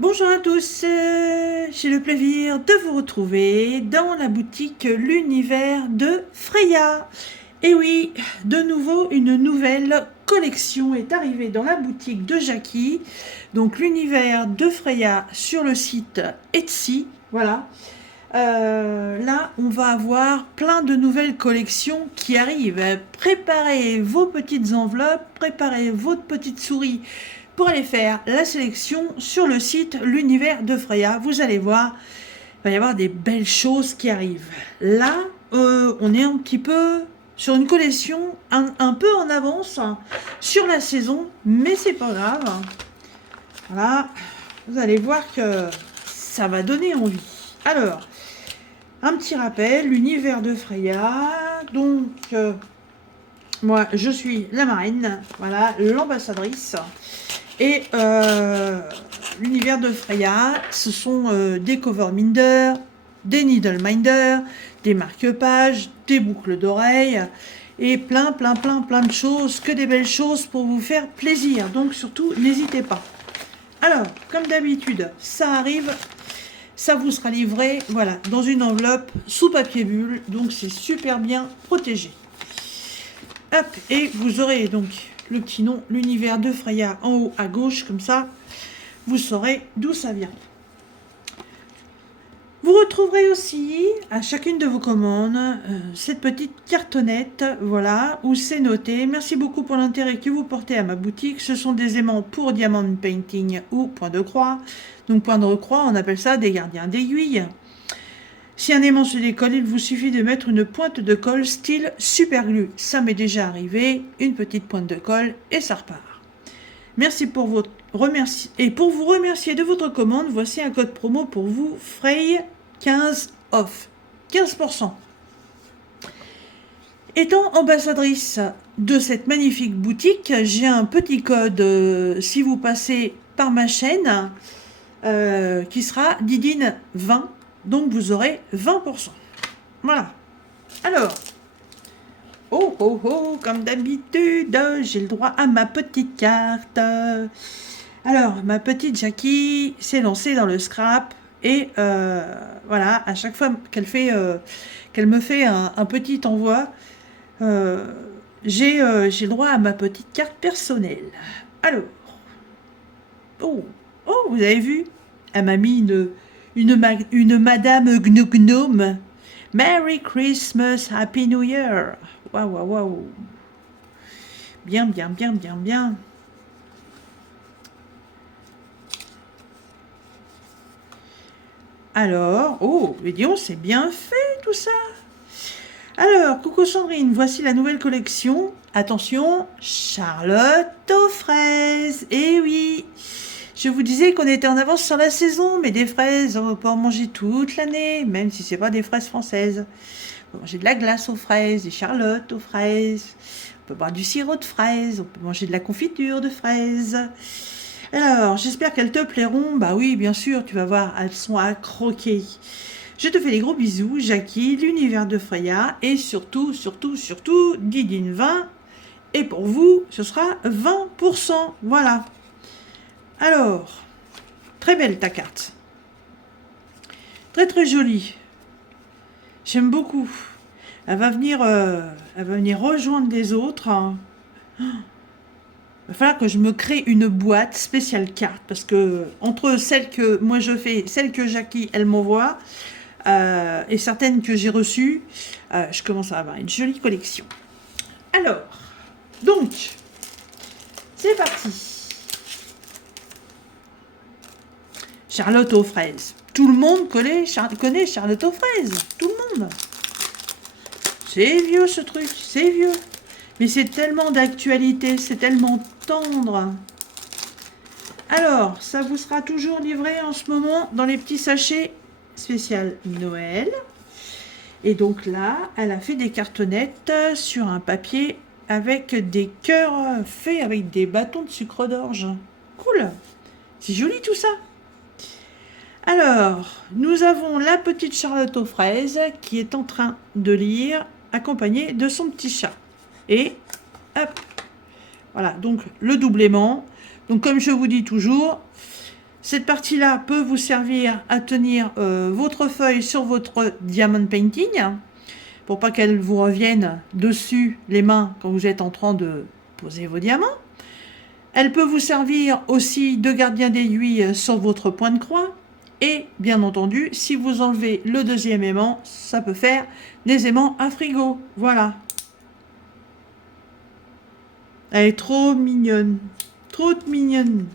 Bonjour à tous, j'ai le plaisir de vous retrouver dans la boutique L'Univers de Freya. Et oui, de nouveau, une nouvelle collection est arrivée dans la boutique de Jackie. Donc l'Univers de Freya sur le site Etsy, voilà. Là, on va avoir plein de nouvelles collections qui arrivent. Préparez vos petites enveloppes, préparez votre petite souris pour aller faire la sélection sur le site L'Univers de Freya. Vous allez voir, il va y avoir des belles choses qui arrivent. Là, on est un petit peu sur une collection un peu en avance sur la saison, mais c'est pas grave. Voilà, vous allez voir que ça va donner envie. Alors, un petit rappel, l'Univers de Freya, donc moi je suis la marraine, voilà, l'ambassadrice. Et l'Univers de Freya, ce sont des cover minders, des needle minders, des marque-pages, des boucles d'oreilles et plein de choses, que des belles choses pour vous faire plaisir. Donc surtout, n'hésitez pas. Alors, comme d'habitude, ça arrive, ça vous sera livré, voilà, dans une enveloppe sous papier bulle, donc c'est super bien protégé. Hop, et vous aurez donc le petit nom, l'Univers de Freya en haut à gauche, comme ça, vous saurez d'où ça vient. Vous retrouverez aussi à chacune de vos commandes cette petite cartonnette, voilà, où c'est noté. Merci beaucoup pour l'intérêt que vous portez à ma boutique. Ce sont des aimants pour diamond painting ou point de croix. Donc point de croix, on appelle ça des gardiens d'aiguille. Si un aimant se décolle, il vous suffit de mettre une pointe de colle style super glue. Ça m'est déjà arrivé, une petite pointe de colle et ça repart. Merci pour votre remercier. Et pour vous remercier de votre commande, voici un code promo pour vous, Frey 15 off, 15%. Étant ambassadrice de cette magnifique boutique, j'ai un petit code si vous passez par ma chaîne qui sera Didine 20, donc vous aurez 20%. Voilà. Alors, comme d'habitude, j'ai le droit à ma petite carte. Alors, ma petite Jackie s'est lancée dans le scrap et voilà, à chaque fois qu'elle me fait un petit envoi, j'ai le droit à ma petite carte personnelle. Alors, vous avez vu? Elle m'a mis une Madame Gnome. Merry Christmas, Happy New Year. Waouh. Bien. Alors, disons, c'est bien fait tout ça. Alors, coucou Sandrine, voici la nouvelle collection. Attention, Charlotte aux fraises. Eh oui, je vous disais qu'on était en avance sur la saison, mais des fraises, on peut en manger toute l'année, même si c'est pas des fraises françaises. On peut manger de la glace aux fraises, des charlottes aux fraises. On peut boire du sirop de fraises, on peut manger de la confiture de fraises. Alors, j'espère qu'elles te plairont. Bah oui, bien sûr, tu vas voir, elles sont à croquer. Je te fais des gros bisous, Jackie, l'Univers de Freya, et surtout, Didine 20. Et pour vous, ce sera 20%. Voilà. Alors, très belle ta carte. Très jolie. J'aime beaucoup. Elle va venir rejoindre les autres. Il va falloir que je me crée une boîte spéciale carte parce que entre celles que moi je fais, celles que Jackie elle m'envoie et certaines que j'ai reçues, je commence à avoir une jolie collection. Alors, donc, c'est parti. Charlotte aux fraises. Tout le monde connaît Charlotte aux fraises. Tout le monde. C'est vieux ce truc, c'est vieux. Mais c'est tellement d'actualité, c'est tellement tendre. Alors, ça vous sera toujours livré en ce moment dans les petits sachets spécial Noël. Et donc là, elle a fait des cartonnettes sur un papier avec des cœurs faits avec des bâtons de sucre d'orge. Cool. C'est joli tout ça. Alors, nous avons la petite Charlotte aux fraises qui est en train de lire, accompagnée de son petit chat. Et hop, voilà, donc le double aimant. Donc comme je vous dis toujours, Cette partie-là peut vous servir à tenir votre feuille sur votre diamond painting, pour pas qu'elle vous revienne dessus les mains quand vous êtes en train de poser vos diamants. Elle peut vous servir aussi de gardien d'aiguille sur votre point de croix. Et bien entendu, si vous enlevez le deuxième aimant, ça peut faire des aimants à frigo. Voilà. Elle est trop mignonne. Trop mignonne.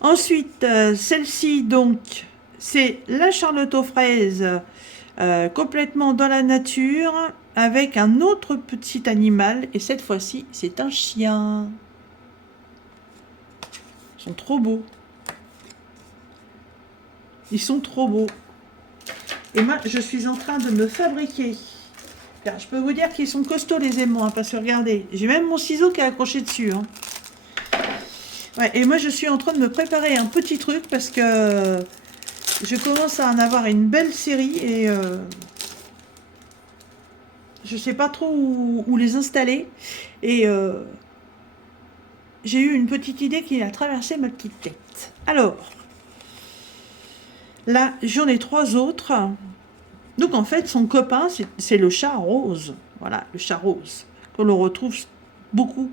Ensuite, celle-ci, donc, c'est la Charlotte aux fraises, complètement dans la nature, avec un autre petit animal. Et cette fois-ci, c'est un chien. Ils sont trop beaux. Ils sont trop beaux. Et moi, je suis en train de me fabriquer. Car je peux vous dire qu'ils sont costauds, les aimants, hein, parce que regardez, j'ai même mon ciseau qui est accroché dessus. Hein. Ouais, et moi, je suis en train de me préparer un petit truc parce que je commence à en avoir une belle série et je sais pas trop où les installer. Et j'ai eu une petite idée qui a traversé ma petite tête. Alors, là, j'en ai 3 autres. Donc, en fait, son copain, c'est le chat rose. Voilà, le chat rose, qu'on le retrouve beaucoup.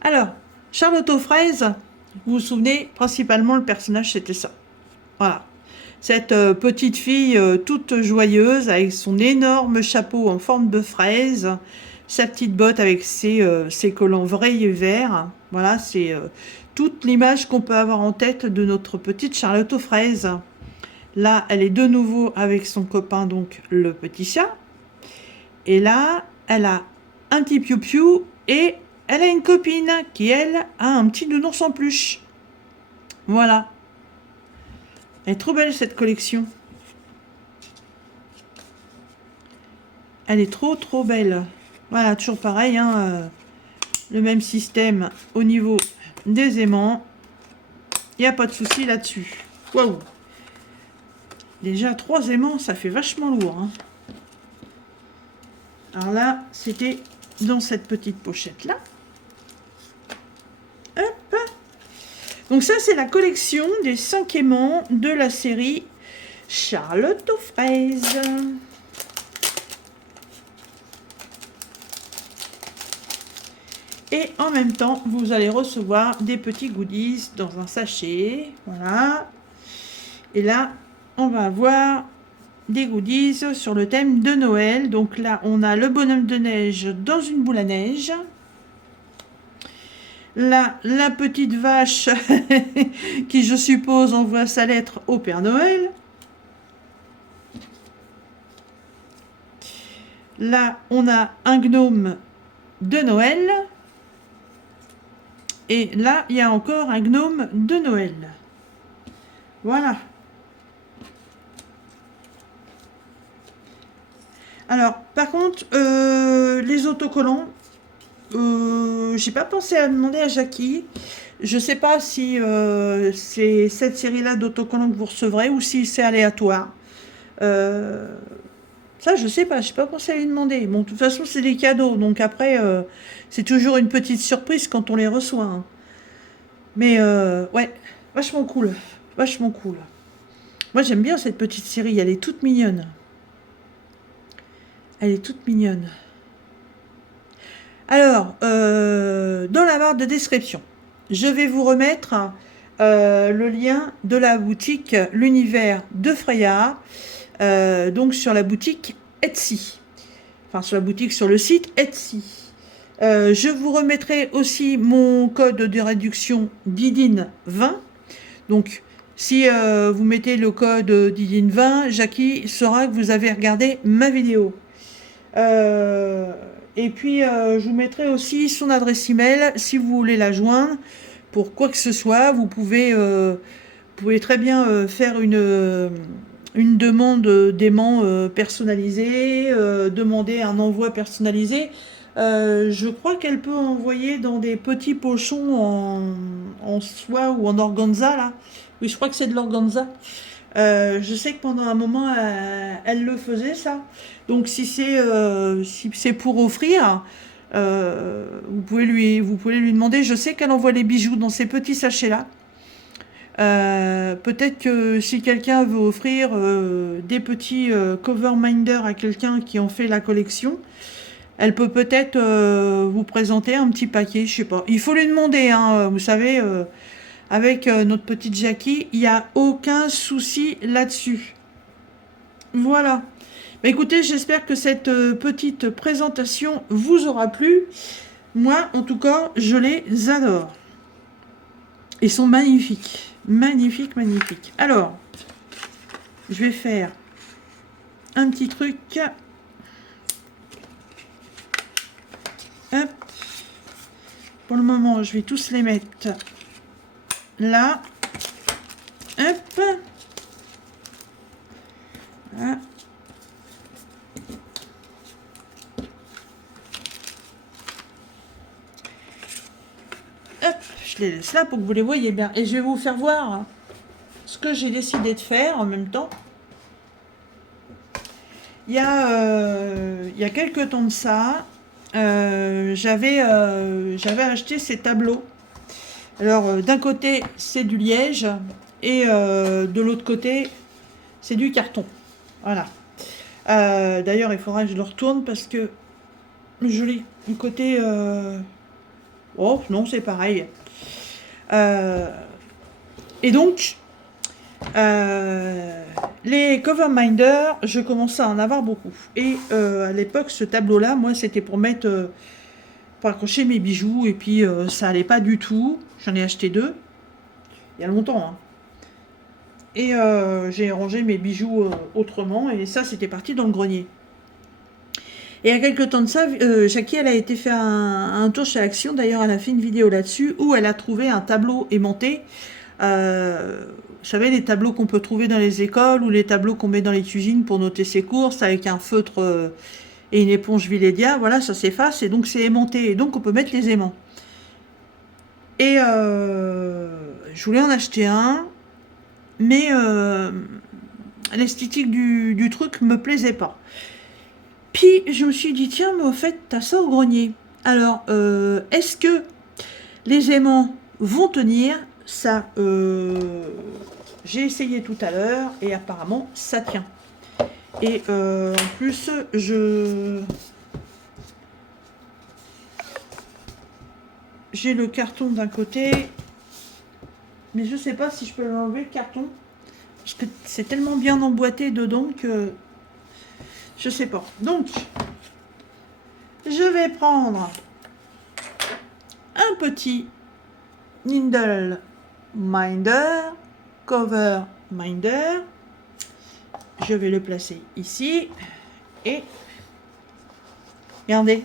Alors, Charlotte aux fraises, vous vous souvenez, principalement, le personnage, c'était ça. Voilà. Cette petite fille toute joyeuse, avec son énorme chapeau en forme de fraise, sa petite botte avec ses collants vrais verts. Voilà, c'est toute l'image qu'on peut avoir en tête de notre petite Charlotte aux fraises. Là, elle est de nouveau avec son copain, donc le petit chat. Et là, elle a un petit piou-piou et elle a une copine qui, elle, a un petit nounours en peluche. Voilà. Elle est trop belle, cette collection. Elle est trop belle. Voilà, toujours pareil, hein, le même système au niveau des aimants. Il n'y a pas de souci là-dessus. Waouh! Déjà, 3 aimants, ça fait vachement lourd. Hein. Alors là, c'était dans cette petite pochette-là. Hop! Donc ça, c'est la collection des 5 aimants de la série Charlotte aux fraises. Et en même temps, vous allez recevoir des petits goodies dans un sachet. Voilà. Et là, on va avoir des goodies sur le thème de Noël. Donc là, on a le bonhomme de neige dans une boule à neige. Là, la petite vache qui, je suppose, envoie sa lettre au Père Noël. Là, on a un gnome de Noël. Et là, il y a encore un gnome de Noël. Voilà. Alors, par contre, les autocollants, j'ai pas pensé à demander à Jackie. Je sais pas si c'est cette série-là d'autocollants que vous recevrez ou si c'est aléatoire. Ça, je sais pas. J'ai pas pensé à lui demander. Bon, de toute façon, c'est des cadeaux. Donc après, c'est toujours une petite surprise quand on les reçoit. Hein. Mais ouais, vachement cool. Vachement cool. Moi, j'aime bien cette petite série. Elle est toute mignonne. Elle est toute mignonne. Alors, dans la barre de description, je vais vous remettre le lien de la boutique L'Univers de Freya, donc sur la boutique Etsy. Enfin, sur la boutique, sur le site Etsy. Je vous remettrai aussi mon code de réduction Didine20. Donc, si vous mettez le code Didine20, Jackie saura que vous avez regardé ma vidéo. Et puis, je vous mettrai aussi son adresse email si vous voulez la joindre pour quoi que ce soit. Vous pouvez très bien faire une demande d'aimant personnalisée, demander un envoi personnalisé. Je crois qu'elle peut envoyer dans des petits pochons en soie ou en organza, là. Oui, je crois que c'est de l'organza. Je sais que pendant un moment, elle le faisait, ça. Donc, si c'est pour offrir, Vous pouvez lui demander. Je sais qu'elle envoie les bijoux dans ces petits sachets-là. Peut-être que si quelqu'un veut offrir des petits cover minder à quelqu'un qui en fait la collection, elle peut peut-être vous présenter un petit paquet, je sais pas. Il faut lui demander, hein, vous savez, avec notre petite Jackie, il n'y a aucun souci là-dessus. Voilà. Bah, écoutez, j'espère que cette petite présentation vous aura plu. Moi, en tout cas, je les adore. Ils sont magnifiques. Magnifiques, magnifiques. Alors, je vais faire un petit truc. Hop. Pour le moment, je vais tous les mettre là. Hop. Voilà. Hop, je les laisse là pour que vous les voyez bien. Et je vais vous faire voir ce que j'ai décidé de faire en même temps. Il y a quelques temps de ça, j'avais acheté ces tableaux. Alors, d'un côté, c'est du liège et de l'autre côté, c'est du carton. Voilà. D'ailleurs, il faudra que je le retourne parce que je l'ai du côté... Oh, non, c'est pareil. Et donc, les cover minders, je commençais à en avoir beaucoup. Et à l'époque, ce tableau-là, moi, c'était pour mettre... pour accrocher mes bijoux. Et puis, ça allait pas du tout. J'en ai acheté 2. Il y a longtemps, hein. Et j'ai rangé mes bijoux autrement. Et ça, c'était parti dans le grenier. Et il y a quelques temps de ça, Jackie, elle a été faire un tour chez Action. D'ailleurs, elle a fait une vidéo là-dessus où elle a trouvé un tableau aimanté. Vous savez, les tableaux qu'on peut trouver dans les écoles ou les tableaux qu'on met dans les cuisines pour noter ses courses avec un feutre et une éponge Villédia. Voilà, ça s'efface et donc c'est aimanté. Et donc, on peut mettre les aimants. Et je voulais en acheter un, mais l'esthétique du truc me plaisait pas. Puis je me suis dit, tiens, mais au fait, t'as ça au grenier. Alors, est-ce que les aimants vont tenir? Ça, j'ai essayé tout à l'heure et apparemment, ça tient. Et en plus, j'ai le carton d'un côté, mais je sais pas si je peux l'enlever, le carton. Parce que c'est tellement bien emboîté dedans que... je sais pas. Donc, je vais prendre un petit Needle Minder, Cover Minder. Je vais le placer ici. Et regardez.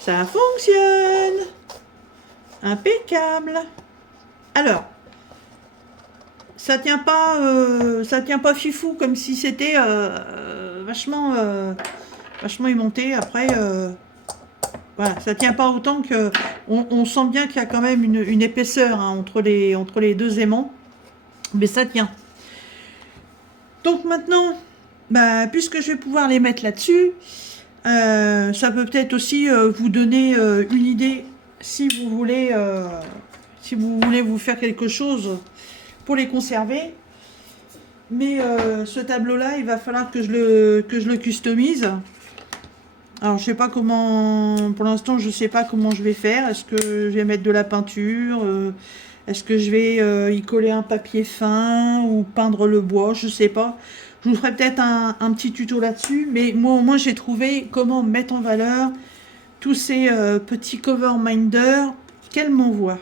Ça fonctionne. Impeccable. Alors, ça tient pas fifou comme si c'était vachement aimanté. Après, voilà, ça tient pas autant que on sent bien qu'il y a quand même une épaisseur hein, entre les deux aimants, mais ça tient. Donc maintenant, bah, puisque je vais pouvoir les mettre là-dessus, ça peut peut-être aussi vous donner une idée si vous voulez vous faire quelque chose pour les conserver. Mais ce tableau-là, il va falloir que je le customise. Alors, je sais pas comment... Pour l'instant, je sais pas comment je vais faire. Est-ce que je vais mettre de la peinture est-ce que je vais y coller un papier fin ou peindre le bois? Je sais pas. Je vous ferai peut-être un petit tuto là-dessus. Mais moi, au moins, j'ai trouvé comment mettre en valeur tous ces petits cover minders qu'elle m'envoie.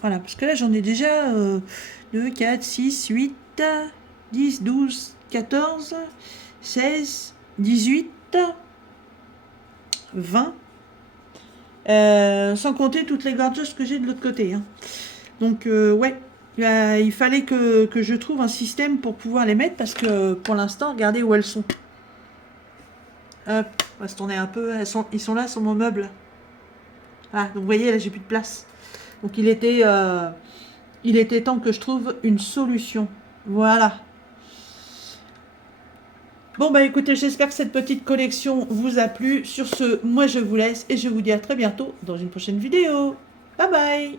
Voilà, parce que là, j'en ai déjà 2, 4, 6, 8, 10, 12, 14, 16, 18, 20. Sans compter toutes les gorgeous que j'ai de l'autre côté. Hein. Donc, ouais, il fallait que je trouve un système pour pouvoir les mettre parce que pour l'instant, regardez où elles sont. Hop, on va se tourner un peu. Ils sont là sur mon meuble. Ah, donc vous voyez, là, j'ai plus de place. Donc, il était temps que je trouve une solution. Voilà. Bon bah écoutez, j'espère que cette petite collection vous a plu. Sur ce, moi je vous laisse et je vous dis à très bientôt dans une prochaine vidéo. Bye bye.